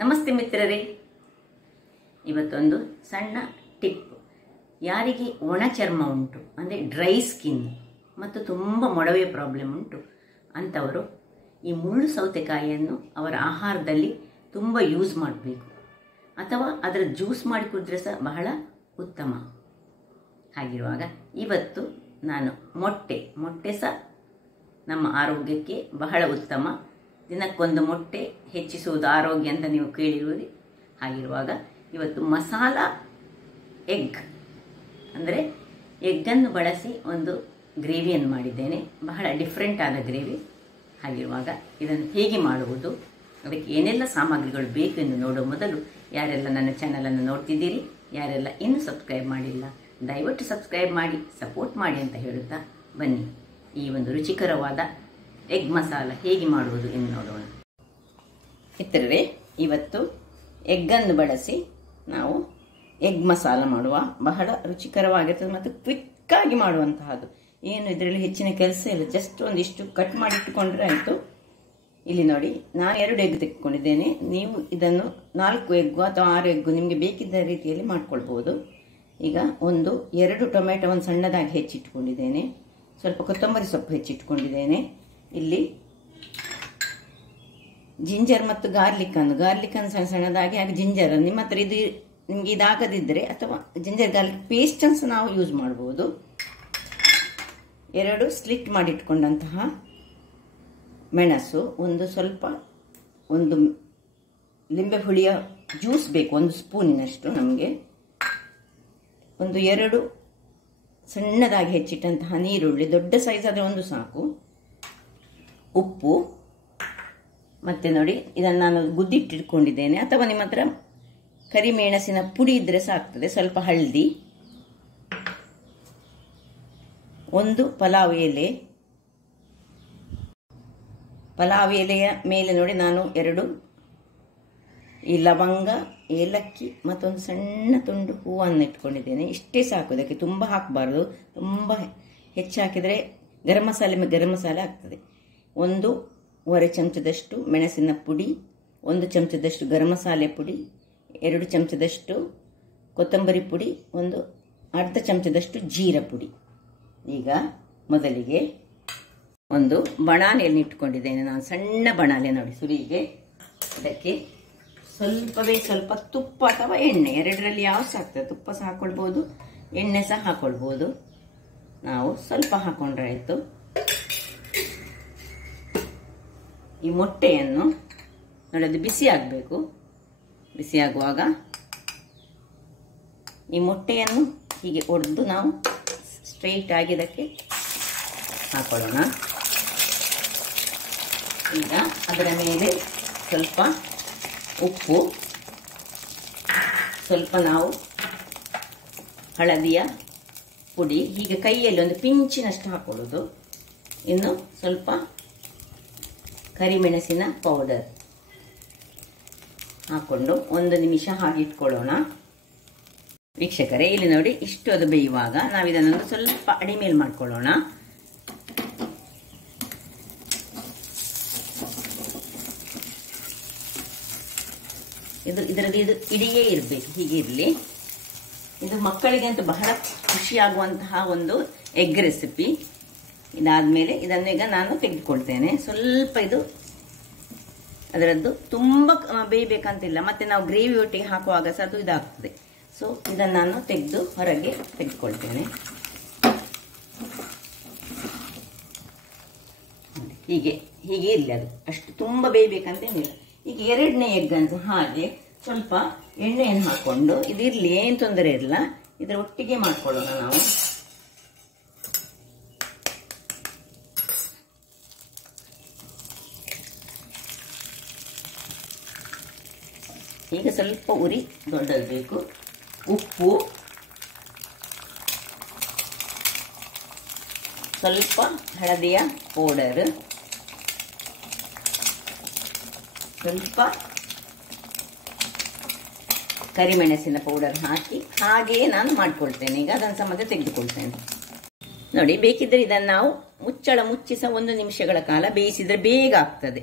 ನಮಸ್ತೆ ಮಿತ್ರರೇ, ಇವತ್ತೊಂದು ಸಣ್ಣ ಟಿಪ್. ಯಾರಿಗೆ ಒಣ ಚರ್ಮ ಉಂಟು ಅಂದರೆ ಡ್ರೈ ಸ್ಕಿನ್ ಮತ್ತು ತುಂಬ ಮೊಡವೆ ಪ್ರಾಬ್ಲಮ್ ಉಂಟು ಅಂಥವರು ಈ ಮುಳ್ಳು ಸೌತೆಕಾಯಿಯನ್ನು ಅವರ ಆಹಾರದಲ್ಲಿ ತುಂಬ ಯೂಸ್ ಮಾಡಬೇಕು, ಅಥವಾ ಅದರ ಜ್ಯೂಸ್ ಮಾಡಿ ಕುಡಿದ್ರೆ ಸಹ ಬಹಳ ಉತ್ತಮ. ಹಾಗಿರುವಾಗ ಇವತ್ತು ನಾನು ಮೊಟ್ಟೆ ಸಹ ನಮ್ಮ ಆರೋಗ್ಯಕ್ಕೆ ಬಹಳ ಉತ್ತಮ. ದಿನಕ್ಕೊಂದು ಮೊಟ್ಟೆ ಹೆಚ್ಚಿಸುವುದು ಆರೋಗ್ಯ ಅಂತ ನೀವು ಕೇಳಿರುವುದು. ಹಾಗಿರುವಾಗ ಇವತ್ತು ಮಸಾಲಾ ಎಗ್ ಅಂದರೆ ಎಗ್ಗನ್ನು ಬಳಸಿ ಒಂದು ಗ್ರೇವಿಯನ್ನು ಮಾಡಿದ್ದೇನೆ. ಬಹಳ ಡಿಫ್ರೆಂಟ್ ಆದ ಗ್ರೇವಿ. ಹಾಗಿರುವಾಗ ಇದನ್ನು ಹೇಗೆ ಮಾಡುವುದು, ಅದಕ್ಕೆ ಏನೆಲ್ಲ ಸಾಮಗ್ರಿಗಳು ಬೇಕು ಎಂದು ನೋಡುವ ಮೊದಲು ಯಾರೆಲ್ಲ ನನ್ನ ಚಾನಲನ್ನು ನೋಡ್ತಿದ್ದೀರಿ, ಯಾರೆಲ್ಲ ಇನ್ನೂ ಸಬ್ಸ್ಕ್ರೈಬ್ ಮಾಡಿಲ್ಲ, ದಯವಿಟ್ಟು ಸಬ್ಸ್ಕ್ರೈಬ್ ಮಾಡಿ ಸಪೋರ್ಟ್ ಮಾಡಿ ಅಂತ ಹೇಳುತ್ತಾ ಬನ್ನಿ ಈ ಒಂದು ರುಚಿಕರವಾದ ಎಗ್ ಮಸಾಲ ಹೇಗೆ ಮಾಡುವುದು ಎಂದು ನೋಡೋಣ. ಮಿತ್ರರೇ, ಇವತ್ತು ಎಗ್ಗನ್ನು ಬಳಸಿ ನಾವು ಎಗ್ ಮಸಾಲ ಮಾಡುವ. ಬಹಳ ರುಚಿಕರವಾಗಿರ್ತದೆ ಮತ್ತು ಕ್ವಿಕ್ಕಾಗಿ ಮಾಡುವಂತಹದ್ದು. ಏನು ಇದರಲ್ಲಿ ಹೆಚ್ಚಿನ ಕೆಲಸ ಇಲ್ಲ, ಜಸ್ಟ್ ಒಂದಿಷ್ಟು ಕಟ್ ಮಾಡಿ ಇಟ್ಟುಕೊಂಡ್ರೆ ಆಯಿತು. ಇಲ್ಲಿ ನೋಡಿ, ನಾನು 2 ಎಗ್ ತೆಗೆದುಕೊಂಡಿದ್ದೇನೆ. ನೀವು ಇದನ್ನು 4 ಎಗ್ಗು ಅಥವಾ 6 ಎಗ್ಗು ನಿಮಗೆ ಬೇಕಿದ್ದ ರೀತಿಯಲ್ಲಿ ಮಾಡ್ಕೊಳ್ಬೋದು. ಈಗ 2 ಟೊಮೆಟೊವನ್ನು ಸಣ್ಣದಾಗಿ ಹೆಚ್ಚಿಟ್ಕೊಂಡಿದ್ದೇನೆ. ಸ್ವಲ್ಪ ಕೊತ್ತಂಬರಿ ಸೊಪ್ಪು ಹೆಚ್ಚಿಟ್ಕೊಂಡಿದ್ದೇನೆ. ಇಲ್ಲಿ ಜಿಂಜರ್ ಮತ್ತು ಗಾರ್ಲಿಕ್ ಅನ್ನು ಸಣ್ಣ ಸಣ್ಣದಾಗಿ, ಹಾಗೆ ಜಿಂಜರ್ ನಿಮ್ಮ ಹತ್ರ ನಿಮ್ಗೆ ಇದಾಗದಿದ್ದರೆ ಅಥವಾ ಜಿಂಜರ್ ಗಾರ್ಲಿಕ್ ಪೇಸ್ಟ್ ಅನ್ನು ನಾವು ಯೂಸ್ ಮಾಡಬಹುದು. 2 ಸ್ಲಿಟ್ ಮಾಡಿಟ್ಕೊಂಡಂತಹ ಮೆಣಸು, ಒಂದು ಲಿಂಬೆ ಹುಳಿಯ ಜ್ಯೂಸ್ ಬೇಕು, 1 ಸ್ಪೂನಿನಷ್ಟು ನಮಗೆ. 2 ಸಣ್ಣದಾಗಿ ಹೆಚ್ಚಿಟ್ಟಂತಹ ನೀರುಳ್ಳಿ, ದೊಡ್ಡ ಸೈಜ್ ಆದರೆ 1 ಸಾಕು. ಉಪ್ಪು, ಮತ್ತೆ ನೋಡಿ ಇದನ್ನು ನಾನು ಗುದ್ದಿಟ್ಟಿಟ್ಕೊಂಡಿದ್ದೇನೆ, ಅಥವಾ ನಿಮ್ಮ ಹತ್ರ ಕರಿಮೆಣಸಿನ ಪುಡಿ ಇದ್ರೆ ಸಾಕ್ತದೆ. ಸ್ವಲ್ಪ ಹಳದಿ, 1 ಪಲಾವ್ ಎಲೆಯ ಮೇಲೆ ನೋಡಿ ನಾನು 2 ಈ ಲವಂಗ, ಏಲಕ್ಕಿ ಮತ್ತೊಂದು ಸಣ್ಣ ತುಂಡು ಹೂವನ್ನು ಇಟ್ಕೊಂಡಿದ್ದೇನೆ. ಇಷ್ಟೇ ಸಾಕು. ಇದಕ್ಕೆ ತುಂಬ ಹಾಕಬಾರ್ದು, ತುಂಬ ಹೆಚ್ಚು ಹಾಕಿದರೆ ಗರಂ ಮಸಾಲೆ ಆಗ್ತದೆ. 1 ಚಮಚದಷ್ಟು ಮೆಣಸಿನ ಪುಡಿ, 1 ಚಮಚದಷ್ಟು ಗರಂ ಮಸಾಲೆ ಪುಡಿ, 2 ಚಮಚದಷ್ಟು ಕೊತ್ತಂಬರಿ ಪುಡಿ, 1 ಅರ್ಧ ಚಮಚದಷ್ಟು ಜೀರ ಪುಡಿ. ಈಗ ಮೊದಲಿಗೆ 1 ಬಣಾನೆಯನ್ನು ಇಟ್ಕೊಂಡಿದ್ದೇನೆ ನಾನು, ಸಣ್ಣ ಬಣಾನೆ ನೋಡಿ ಸುರಿಗೆ. ಅದಕ್ಕೆ ಸ್ವಲ್ಪ ತುಪ್ಪ ಅಥವಾ ಎಣ್ಣೆ, 2ರಲ್ಲಿ ಯಾವ ಸಹ ಆಗ್ತದೆ. ತುಪ್ಪ ಸಹ ಹಾಕೊಳ್ಬೋದು, ಎಣ್ಣೆ ಸಹ ಹಾಕೊಳ್ಬೋದು. ನಾವು ಸ್ವಲ್ಪ ಹಾಕೊಂಡ್ರೆ ಆಯಿತು. ಈ ಮೊಟ್ಟೆಯನ್ನು ನೋಡಿ, ಅದು ಬಿಸಿ ಆಗಬೇಕು. ಬಿಸಿ ಆಗುವಾಗ ಈ ಮೊಟ್ಟೆಯನ್ನು ಹೀಗೆ ಒಡೆದು ನಾವು ಸ್ಟ್ರೈಟ್ ಆಗಿ ಇದಕ್ಕೆ ಹಾಕೊಳ್ಳೋಣ. ಈಗ ಅದರ ಮೇಲೆ ಸ್ವಲ್ಪ ಉಪ್ಪು, ಸ್ವಲ್ಪ ನಾವು ಹಳದಿಯ ಪುಡಿ, ಹೀಗೆ ಕೈಯಲ್ಲಿ 1 ಪಿಂಚಿನಷ್ಟು ಹಾಕೊಳ್ಳೋದು. ಇನ್ನು ಸ್ವಲ್ಪ ಕರಿಮೆಣಸಿನ ಪೌಡರ್ ಹಾಕೊಂಡು 1 ನಿಮಿಷ ಹಾಗೆ ಇಟ್ಕೊಳ್ಳೋಣ. ವೀಕ್ಷಕರೇ, ಇಲ್ಲಿ ನೋಡಿ, ಇಷ್ಟು ಅದು ಬೇಯುವಾಗ ನಾವು ಇದನ್ನು ಸ್ವಲ್ಪ ಅಡಿಮೇಲೆ ಮಾಡ್ಕೊಳ್ಳೋಣ. ಇದರಲ್ಲಿ ಇಡಿಯೇ ಇರಬೇಕು, ಹೀಗೆ ಇರಲಿ. ಇದು ಮಕ್ಕಳಿಗೆ ಅಂತೂ ಬಹಳ ಖುಷಿಯಾಗುವಂತಹ ಒಂದು ಎಗ್ ರೆಸಿಪಿ. ಇದಾದ್ಮೇಲೆ ಇದನ್ನು ಈಗ ನಾನು ತೆಗೆದುಕೊಳ್ತೇನೆ. ಸ್ವಲ್ಪ ಇದು ಅದರದ್ದು ತುಂಬ ಬೇಯಬೇಕಂತಿಲ್ಲ, ಮತ್ತೆ ನಾವು ಗ್ರೇವಿ ಒಟ್ಟಿಗೆ ಹಾಕುವಾಗ ಸಹ ಅದು ಇದಾಗ್ತದೆ. ಸೊ ಇದನ್ನು ನಾನು ಹೊರಗೆ ತೆಗೆದುಕೊಳ್ತೇನೆ. ಹೀಗೆ ಇರಲಿ, ಅದು ಅಷ್ಟು ತುಂಬ ಬೇಯಬೇಕಂತೇನಿಲ್ಲ. ಈಗ 2ನೇ ಎಗ್ ಅಂತ ಹಾಗೆ ಸ್ವಲ್ಪ ಎಣ್ಣೆಯನ್ನು ಹಾಕೊಂಡು ಇದಿರಲಿ, ಏನು ತೊಂದರೆ ಇಲ್ಲ, ಇದರ ಒಟ್ಟಿಗೆ ಮಾಡ್ಕೊಳ್ಳೋಣ ನಾವು. ಈಗ ಸ್ವಲ್ಪ ಉರಿ ದೊಡ್ಡದು ಬೇಕು. ಉಪ್ಪು, ಸ್ವಲ್ಪ ಹಳದಿಯ ಪೌಡರ್, ಸ್ವಲ್ಪ ಕರಿಮೆಣಸಿನ ಪೌಡರ್ ಹಾಕಿ ಹಾಗೆಯೇ ನಾನು ಮಾಡ್ಕೊಳ್ತೇನೆ. ಈಗ ಅದನ್ನು ಸಹ ಮತ್ತೆ ತೆಗೆದುಕೊಳ್ತೇನೆ. ನೋಡಿ, ಬೇಕಿದ್ರೆ ಇದನ್ನು ನಾವು ಮುಚ್ಚಳ ಮುಚ್ಚಿ ಸಹ 1 ನಿಮಿಷಗಳ ಕಾಲ ಬೇಯಿಸಿದ್ರೆ ಬೇಗ ಆಗ್ತದೆ.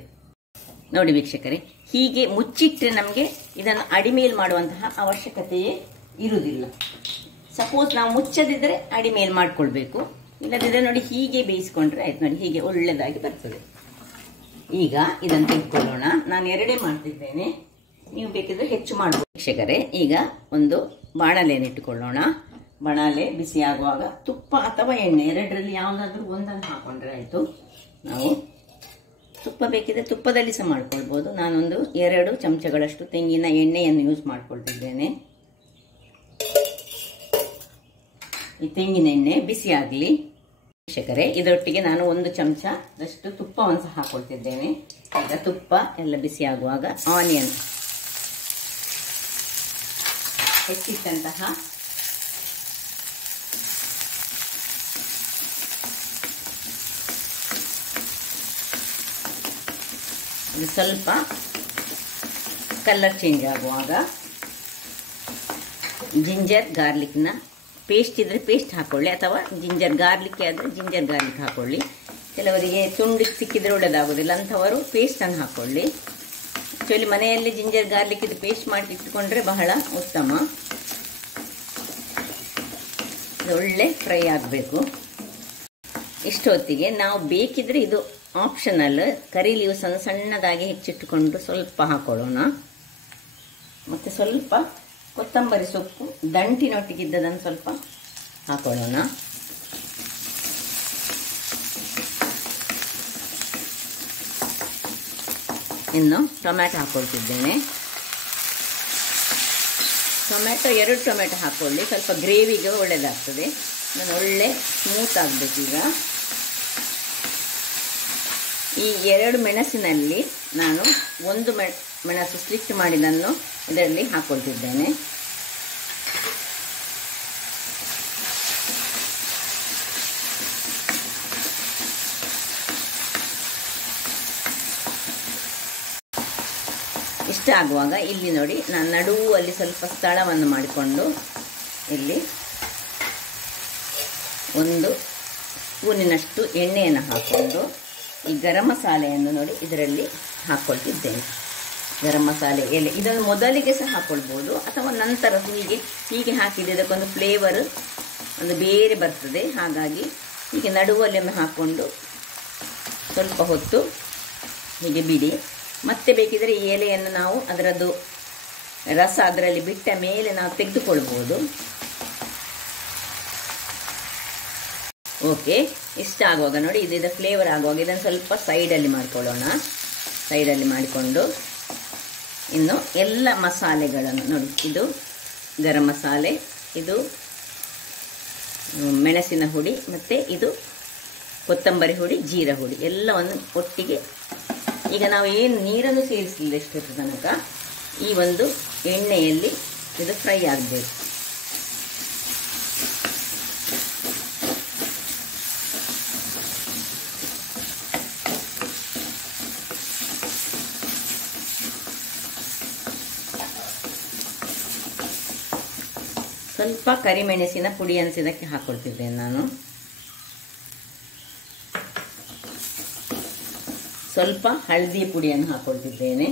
ನೋಡಿ ವೀಕ್ಷಕರೇ, ಹೀಗೆ ಮುಚ್ಚಿಟ್ಟರೆ ನಮಗೆ ಇದನ್ನು ಅಡಿಮೇಲ್ ಮಾಡುವಂತಹ ಅವಶ್ಯಕತೆಯೇ ಇರುವುದಿಲ್ಲ. ಸಪೋಸ್ ನಾವು ಮುಚ್ಚದಿದ್ದರೆ ಅಡಿಮೇಲ್ ಮಾಡ್ಕೊಳ್ಬೇಕು, ಇಲ್ಲದಿದ್ದರೆ ನೋಡಿ ಹೀಗೆ ಬೇಯಿಸ್ಕೊಂಡ್ರೆ ಆಯ್ತು. ನೋಡಿ ಹೀಗೆ ಒಳ್ಳೆದಾಗಿ ಬರ್ತದೆ. ಈಗ ಇದನ್ನು ತೆಗೆದುಕೊಳ್ಳೋಣ. ನಾನು 2 ಮಾಡ್ತಿದ್ದೇನೆ, ನೀವು ಬೇಕಿದ್ರೆ ಹೆಚ್ಚು ಮಾಡ್ಬೋದು ವೀಕ್ಷಕರೇ. ಈಗ ಒಂದು ಬಾಣಲೆಯನ್ನು ಇಟ್ಟುಕೊಳ್ಳೋಣ. ಬಾಣಲೆ ಬಿಸಿ ಆಗುವಾಗ ತುಪ್ಪ ಅಥವಾ ಎಣ್ಣೆ 2ರಲ್ಲಿ ಯಾವುದಾದ್ರೂ ಒಂದನ್ನು ಹಾಕೊಂಡ್ರೆ ಆಯಿತು. ನಾವು ತುಪ್ಪ ಬೇಕಿದ್ರೆ ತುಪ್ಪದಲ್ಲಿ ಸಹ ಮಾಡ್ಕೊಳ್ಬೋದು. ನಾನೊಂದು 2 ಚಮಚಗಳಷ್ಟು ತೆಂಗಿನ ಎಣ್ಣೆಯನ್ನು ಯೂಸ್ ಮಾಡ್ಕೊಳ್ತಿದ್ದೇನೆ. ಈ ತೆಂಗಿನ ಎಣ್ಣೆ ಬಿಸಿ ಆಗಲಿ ವೀಕ್ಷಕರೇ. ಇದರೊಟ್ಟಿಗೆ ನಾನು 1 ಚಮಚದಷ್ಟು ತುಪ್ಪವನ್ನು ಸಹ ಹಾಕೊಳ್ತಿದ್ದೇನೆ. ಈಗ ತುಪ್ಪ ಎಲ್ಲ ಬಿಸಿ ಆಗುವಾಗ ಆನಿಯನ್, ಹೆಚ್ಚಿಟ್ಟಂತಹ ಇದು ಸ್ವಲ್ಪ ಕಲರ್ ಚೇಂಜ್ ಆಗುವಾಗ ಜಿಂಜರ್ ಗಾರ್ಲಿಕ್ನ ಪೇಸ್ಟ್ ಇದ್ರೆ ಪೇಸ್ಟ್ ಹಾಕೊಳ್ಳಿ, ಅಥವಾ ಜಿಂಜರ್ ಗಾರ್ಲಿಕ್ ಆದರೆ ಜಿಂಜರ್ ಗಾರ್ಲಿಕ್ ಹಾಕೊಳ್ಳಿ. ಕೆಲವರಿಗೆ ತುಂಡು ಸಿಕ್ಕಿದ್ರೆ ಒಳ್ಳೆಯದಾಗೋದಿಲ್ಲ, ಅಂಥವರು ಪೇಸ್ಟನ್ನು ಹಾಕೊಳ್ಳಿ. ಆ್ಯಕ್ಚುಲಿ ಮನೆಯಲ್ಲಿ ಜಿಂಜರ್ ಗಾರ್ಲಿಕ್ ಇದು ಪೇಸ್ಟ್ ಮಾಡಿ ಇಟ್ಟುಕೊಂಡ್ರೆ ಬಹಳ ಉತ್ತಮ. ಇದು ಒಳ್ಳೆ ಫ್ರೈ ಆಗಬೇಕು. ಇಷ್ಟೊತ್ತಿಗೆ ನಾವು ಬೇಕಿದ್ರೆ ಇದು ಆಪ್ಷನಲ್, ಕರಿ ಲೀವ್ಸನ್ನು ಸಣ್ಣದಾಗಿ ಹೆಚ್ಚಿಟ್ಟುಕೊಂಡು ಸ್ವಲ್ಪ ಹಾಕೊಳ್ಳೋಣ. ಮತ್ತು ಸ್ವಲ್ಪ ಕೊತ್ತಂಬರಿ ಸೊಪ್ಪು ದಂಟಿನೊಟ್ಟಿಗಿದ್ದದನ್ನು ಸ್ವಲ್ಪ ಹಾಕೊಳ್ಳೋಣ. ಇನ್ನು ಟೊಮ್ಯಾಟೊ ಹಾಕೊಳ್ತಿದ್ದೇನೆ. ಟೊಮ್ಯಾಟೊ 2 ಟೊಮ್ಯಾಟೊ ಹಾಕೊಳ್ಳಿ, ಸ್ವಲ್ಪ ಗ್ರೇವಿಗೆ ಒಳ್ಳೆಯದಾಗ್ತದೆ. ನಾನು ಒಳ್ಳೆ ಸ್ಮೂತ್ ಆಗಬೇಕೀಗ. ಈ 2 ಮೆಣಸಿನಲ್ಲಿ ನಾನು 1 ಮೆಣಸು ಸ್ಲಿಟ್ ಮಾಡಿದ್ದನ್ನು ಇದರಲ್ಲಿ ಹಾಕೊಳ್ತಿದ್ದೇನೆ. ಇಷ್ಟ ಆಗುವಾಗ ಇಲ್ಲಿ ನೋಡಿ, ನಾನು ನಡುವಲ್ಲಿ ಸ್ವಲ್ಪ ಸ್ಥಳವನ್ನು ಮಾಡಿಕೊಂಡು ಇಲ್ಲಿ 1 ಸ್ಪೂನಿನಷ್ಟು ಎಣ್ಣೆಯನ್ನು ಹಾಕ್ಕೊಂಡು ಈ ಗರಂ ಮಸಾಲೆಯನ್ನು ನೋಡಿ ಇದರಲ್ಲಿ ಹಾಕ್ಕೊಳ್ತಿದ್ದೇನೆ. ಗರಂ ಮಸಾಲೆ ಎಲೆ ಇದನ್ನು ಮೊದಲಿಗೆ ಸಹ ಹಾಕ್ಕೊಳ್ಬೋದು, ಅಥವಾ ನಂತರ ಹೀಗೆ ಹಾಕಿದರೆ ಇದಕ್ಕೊಂದು ಫ್ಲೇವರ್ ಒಂದು ಬೇರೆ ಬರ್ತದೆ. ಹಾಗಾಗಿ ಹೀಗೆ ನಡುವಲ್ಲಿ ಒಮ್ಮೆ ಹಾಕ್ಕೊಂಡು ಸ್ವಲ್ಪ ಹೊತ್ತು ಹೀಗೆ ಬಿಡಿ. ಮತ್ತೆ ಬೇಕಿದ್ರೆ ಈ ಎಲೆಯನ್ನು ನಾವು ಅದರದ್ದು ರಸ ಅದರಲ್ಲಿ ಬಿಟ್ಟ ಮೇಲೆ ನಾವು ತೆಗೆದುಕೊಳ್ಬೋದು. ಓಕೆ, ಇಷ್ಟ ಆಗುವಾಗ ನೋಡಿ ಇದರ ಫ್ಲೇವರ್ ಆಗುವಾಗ ಇದನ್ನು ಸ್ವಲ್ಪ ಸೈಡಲ್ಲಿ ಮಾಡ್ಕೊಳ್ಳೋಣ. ಸೈಡಲ್ಲಿ ಮಾಡಿಕೊಂಡು ಇನ್ನು ಎಲ್ಲ ಮಸಾಲೆಗಳನ್ನು ನೋಡಿ, ಇದು ಗರಂ ಮಸಾಲೆ, ಇದು ಮೆಣಸಿನ ಹುಡಿ, ಮತ್ತು ಇದು ಕೊತ್ತಂಬರಿ ಹುಡಿ, ಜೀರಾ ಹುಡಿ ಎಲ್ಲವನ್ನು ಒಟ್ಟಿಗೆ. ಈಗ ನಾವು ಏನು ನೀರನ್ನು ಸೇರಿಸಲಿಲ್ಲ ಇಷ್ಟೊತ್ತು ತನಕ, ಈ ಒಂದು ಎಣ್ಣೆಯಲ್ಲಿ ಇದು ಫ್ರೈ ಆಗಬೇಕು. ಸ್ವಲ್ಪ ಕರಿಮೆಣಸಿನ ಪುಡಿ ಅನಿಸಿದಕ್ಕೆ ಹಾಕೊಳ್ತಿದ್ದೇನೆ ನಾನು. ಸ್ವಲ್ಪ ಹಳದಿ ಪುಡಿಯನ್ನು ಹಾಕೊಳ್ತಿದ್ದೇನೆ.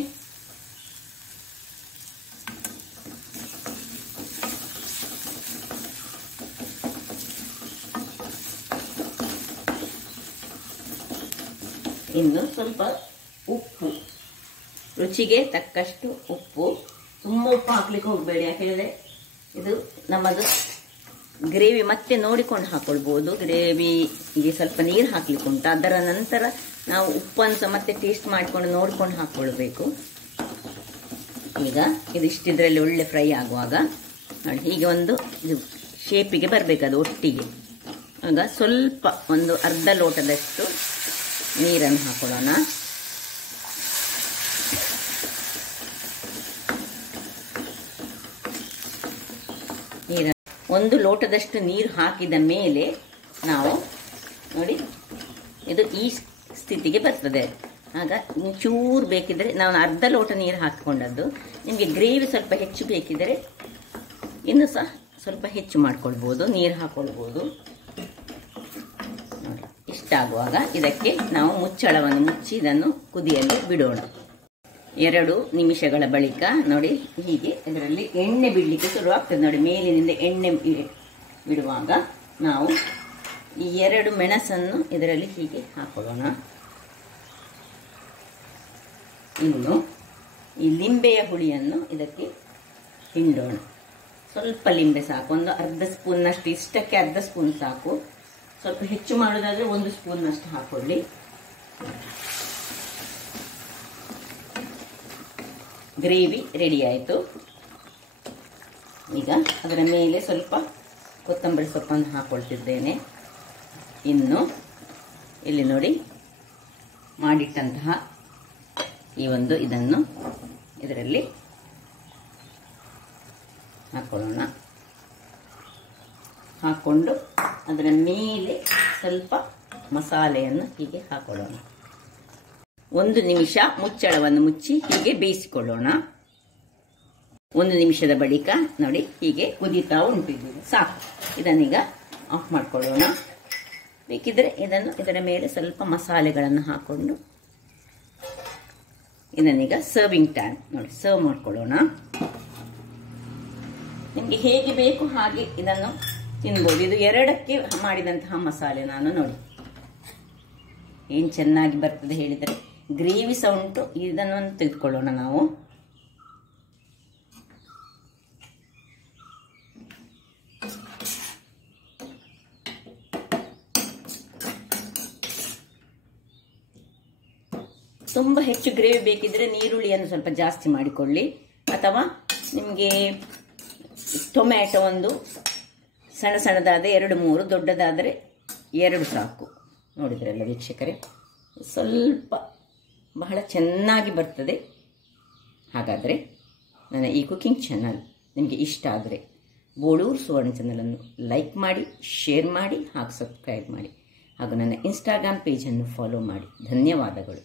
ಇನ್ನು ಸ್ವಲ್ಪ ಉಪ್ಪು, ರುಚಿಗೆ ತಕ್ಕಷ್ಟು ಉಪ್ಪು. ತುಂಬ ಉಪ್ಪು ಹಾಕ್ಲಿಕ್ಕೆ ಹೋಗಬೇಡಿ, ಯಾಕೆಂದರೆ ಇದು ನಮ್ಮದು ಗ್ರೇವಿ ಮತ್ತೆ ನೋಡಿಕೊಂಡು ಹಾಕೊಳ್ಬೋದು. ಗ್ರೇವಿಗೆ ಸ್ವಲ್ಪ ನೀರು ಹಾಕ್ಲಿಕ್ಕೆ ಉಂಟು, ಅದರ ನಂತರ ನಾವು ಉಪ್ಪನ್ನು ಸಹ ಮತ್ತೆ ಟೇಸ್ಟ್ ಮಾಡಿಕೊಂಡು ನೋಡ್ಕೊಂಡು ಹಾಕ್ಕೊಳ್ಬೇಕು. ಈಗ ಇದಿಷ್ಟಿದ್ರಲ್ಲಿ ಒಳ್ಳೆ ಫ್ರೈ ಆಗುವಾಗ ನೋಡಿ ಹೀಗೆ ಒಂದು ಶೇಪಿಗೆ ಬರಬೇಕು ಅದು ಒಟ್ಟಿಗೆ. ಆಗ ಸ್ವಲ್ಪ ಒಂದು ಅರ್ಧ ಲೋಟದಷ್ಟು ನೀರನ್ನು ಹಾಕೊಳ್ಳೋಣ. ಒಂದು ಲೋಟದಷ್ಟು ನೀರು ಹಾಕಿದ ಮೇಲೆ ನಾವು ನೋಡಿ ಇದು ಈ ಸ್ಥಿತಿಗೆ ಬರ್ತದೆ. ಆಗ ಚೂರು ಬೇಕಿದ್ರೆ ನಾವು ಅರ್ಧ ಲೋಟ ನೀರು ಹಾಕಿಕೊಂಡದ್ದು. ನಿಮಗೆ ಗ್ರೇವಿ ಸ್ವಲ್ಪ ಹೆಚ್ಚು ಬೇಕಿದ್ದರೆ ಇನ್ನೂ ಸಹ ಸ್ವಲ್ಪ ಹೆಚ್ಚು ಮಾಡ್ಕೊಳ್ಬೋದು, ನೀರು ಹಾಕ್ಕೊಳ್ಬೋದು. ನೋಡಿ ಇಷ್ಟ ಆಗುವಾಗ ಇದಕ್ಕೆ ನಾವು ಮುಚ್ಚಳವನ್ನು ಮುಚ್ಚಿ ಇದನ್ನು ಕುದಿಯಲು ಬಿಡೋಣ. 2 ನಿಮಿಷಗಳ ಬಳಿಕ ನೋಡಿ ಹೀಗೆ ಇದರಲ್ಲಿ ಎಣ್ಣೆ ಬಿಡಲಿಕ್ಕೆ ಶುರುವಾಗ್ತದೆ ನೋಡಿ. ಮೇಲಿನಿಂದ ಎಣ್ಣೆ ಬಿಡುವಾಗ ನಾವು ಈ 2 ಮೆಣಸನ್ನು ಇದರಲ್ಲಿ ಹೀಗೆ ಹಾಕೊಳ್ಳೋಣ. ಇನ್ನು ಈ ಲಿಂಬೆಯ ಹುಳಿಯನ್ನು ಇದಕ್ಕೆ ಹಿಂಡೋಣ. ಸ್ವಲ್ಪ ಲಿಂಬೆ ಸಾಕು, ಒಂದು ಅರ್ಧ ಸ್ಪೂನ್ನಷ್ಟು, ಇಷ್ಟಕ್ಕೆ ಅರ್ಧ ಸ್ಪೂನ್ ಸಾಕು. ಸ್ವಲ್ಪ ಹೆಚ್ಚು ಮಾಡೋದಾದ್ರೆ 1 ಸ್ಪೂನ್ನಷ್ಟು ಹಾಕೊಳ್ಳಿ. ಗ್ರೇವಿ ರೆಡಿ ಆಯಿತು. ಈಗ ಅದರ ಮೇಲೆ ಸ್ವಲ್ಪ ಕೊತ್ತಂಬರಿ ಸೊಪ್ಪನ್ನು ಹಾಕೊಳ್ತಿದ್ದೇನೆ. ಇನ್ನು ಇಲ್ಲಿ ನೋಡಿ ಮಾಡಿಟ್ಟಂತಹ ಈ ಒಂದು ಇದನ್ನು ಇದರಲ್ಲಿ ಹಾಕೊಳ್ಳೋಣ. ಹಾಕೊಂಡು ಅದರ ಮೇಲೆ ಸ್ವಲ್ಪ ಮಸಾಲೆಯನ್ನು ಹೀಗೆ ಹಾಕೊಳ್ಳೋಣ. 1 ನಿಮಿಷ ಮುಚ್ಚಳವನ್ನು ಮುಚ್ಚಿ ಹೀಗೆ ಬೇಯಿಸಿಕೊಳ್ಳೋಣ. 1 ನಿಮಿಷದ ಬಳಿಕ ನೋಡಿ ಹೀಗೆ ಕುದೀತಾ ಉಂಟಿದ್ದೀವಿ, ಸಾಕು. ಇದನ್ನೀಗ ಆಫ್ ಮಾಡ್ಕೊಳ್ಳೋಣ. ಬೇಕಿದ್ರೆ ಇದನ್ನು ಇದರ ಮೇಲೆ ಸ್ವಲ್ಪ ಮಸಾಲೆಗಳನ್ನು ಹಾಕೊಂಡು ಇದನ್ನೀಗ ಸರ್ವಿಂಗ್ ಟೈಮ್ ನೋಡಿ ಸರ್ವ್ ಮಾಡ್ಕೊಳ್ಳೋಣ. ನಿಮಗೆ ಹೇಗೆ ಬೇಕು ಹಾಗೆ ಇದನ್ನು ತಿನ್ಬೋದು. ಇದು 2ಕ್ಕೆ ಮಾಡಿದಂತಹ ಮಸಾಲೆ ನಾನು ನೋಡಿ ಏನು ಚೆನ್ನಾಗಿ ಬರ್ತದೆ ಹೇಳಿದರೆ. ಗ್ರೇವಿ ಸಹ ಉಂಟು. ಇದನ್ನು ತೆಗೆದುಕೊಳ್ಳೋಣ ನಾವು. ತುಂಬ ಹೆಚ್ಚು ಗ್ರೇವಿ ಬೇಕಿದ್ರೆ ನೀರುಳ್ಳಿಯನ್ನು ಸ್ವಲ್ಪ ಜಾಸ್ತಿ ಮಾಡಿಕೊಳ್ಳಿ, ಅಥವಾ ನಿಮಗೆ ಟೊಮ್ಯಾಟೊ ಒಂದು ಸಣ್ಣ ಸಣ್ಣದಾದ 2-3, ದೊಡ್ಡದಾದರೆ 2 ಸಾಕು. ನೋಡಿದ್ರಲ್ಲ ವೀಕ್ಷಕರೇ, ಸ್ವಲ್ಪ ಬಹಳ ಚೆನ್ನಾಗಿ ಬರ್ತದೆ. ಹಾಗಾದರೆ ನನ್ನ ಈ ಕುಕಿಂಗ್ ಚಾನಲ್ ನಿಮಗೆ ಇಷ್ಟ ಆದರೆ ಬೋಳೂರು ಸುವರ್ಣ ಚಾನಲನ್ನು ಲೈಕ್ ಮಾಡಿ, ಶೇರ್ ಮಾಡಿ ಹಾಗೂ ಸಬ್ಸ್ಕ್ರೈಬ್ ಮಾಡಿ, ಹಾಗೂ ನನ್ನ ಇನ್ಸ್ಟಾಗ್ರಾಮ್ ಪೇಜನ್ನು ಫಾಲೋ ಮಾಡಿ. ಧನ್ಯವಾದಗಳು.